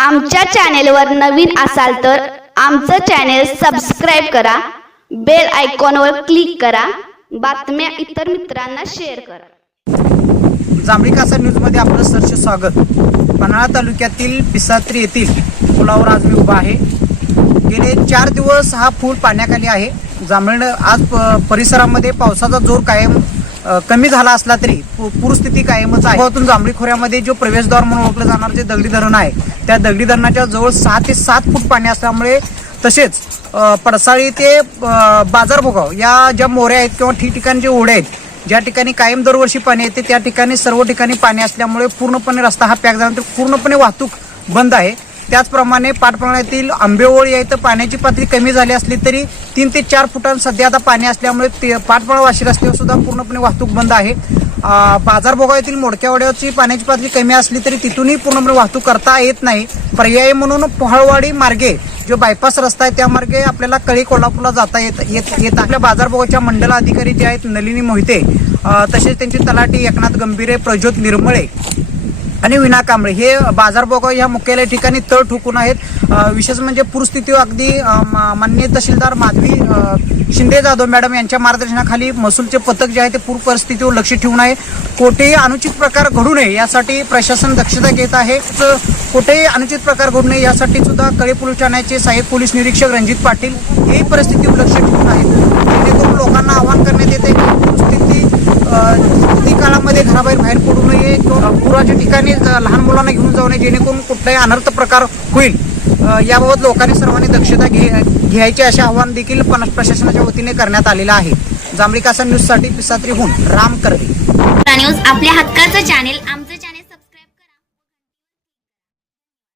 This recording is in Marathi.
आमच्या चॅनेलवर नवीन असाल तर आमचं चॅनेल सबस्क्राईब करा बेल आयकॉनवर क्लिक करा बातम्या इतर मित्रांना शेअर करा. जांभळी कासा न्यूजमध्ये आपलं सरचे स्वागत. पन्हाळा तालुक्यातील पिसात्री येथील पुलावर आज मी उभा आहे. गेले चार दिवस हा पूल पाण्याखाली आहे. जांभळी आज परिसरामध्ये पावसाचा जोर कायम कमी झाला असला तरी पूरस्थिती कायमच आहे. गोव्यातून जांभळी खोऱ्यामध्ये जो प्रवेशद्वार म्हणून ओळखलं जाणार जे दगडी धरण आहे त्या दगडी धरणाच्या जवळ सहा ते सात फूट पाणी असल्यामुळे तसेच पडसाळी ते अ, बाजारभोगाव या ज्या मोऱ्या आहेत किंवा ठिकठिकाणी जे ओढे आहेत ज्या ठिकाणी कायम दरवर्षी पाणी येते त्या ठिकाणी सर्व ठिकाणी पाणी असल्यामुळे पूर्णपणे रस्ता हा पॅक झाल्यानंतर पूर्णपणे वाहतूक बंद आहे. त्याचप्रमाणे पाटप्रमाणातील आंबेओळ या इथं पाण्याची पातळी कमी झाली असली तरी तीन ते चार फुटां सध्या आता पाणी असल्यामुळे ते पाटपळा वाशी रस्त्यावर सुद्धा पूर्णपणे वाहतूक बंद आहे. आ, बाजारभोगा येथील मोडक्यावाड्याची पाण्याची पातळी कमी असली तरी तिथूनही पूर्णपणे वाहतूक करता येत नाही. पर्यायी म्हणून पोहळवाडी मार्गे जो बायपास रस्ता आहे त्या मार्गे आपल्याला कळी कोल्हापूरला जाता येत येत येत आपल्या बाजारभोगाच्या मंडल अधिकारी जे आहेत नलिनी मोहिते तसेच त्यांचे तलाठी एकनाथ गंभीरे प्रज्योत निर्मळे आणि विना कांबळे. हे बाजारभोगाव या मुख्यालय ठिकाणी तळ ठोकून आहेत. विशेष म्हणजे पूरस्थिती अगदी मा- माननीय तहसीलदार माधवी शिंदे जाधव मॅडम यांच्या मार्गदर्शनाखाली महसूलचे पथक जे आहे ते पूर परिस्थितीवर लक्ष ठेवून आहे. कोठेही अनुचित प्रकार घडू नये यासाठी प्रशासन दक्षता घेत आहे. कुठेही अनुचित प्रकार घडू नये यासाठी सुद्धा कळे पोलीस ठाण्याचे सहाय्यक पोलीस निरीक्षक रणजित पाटील हे परिस्थितीवर लक्ष ठेवून आहेत. जेणेकरून लोकांना आवाहन करण्यात येते की पूरस्थिती काळामध्ये घराबाहेर बाहेर पडू नये किंवा ठिकाणी लहान मुलांना घेऊन जाऊ नये जेणेकरून कुठलाही अनर्थ प्रकार होईल. याबाबत लोकांनी सर्वांनी दक्षता घे घ्यायचे असे आवाहन देखील प्रशासनाच्या वतीने करण्यात आलेलं आहे. जांभळी कासा पिसात्री पिसात्रीहून राम करवे. न्यूज आपल्या हक्काचं चॅनेल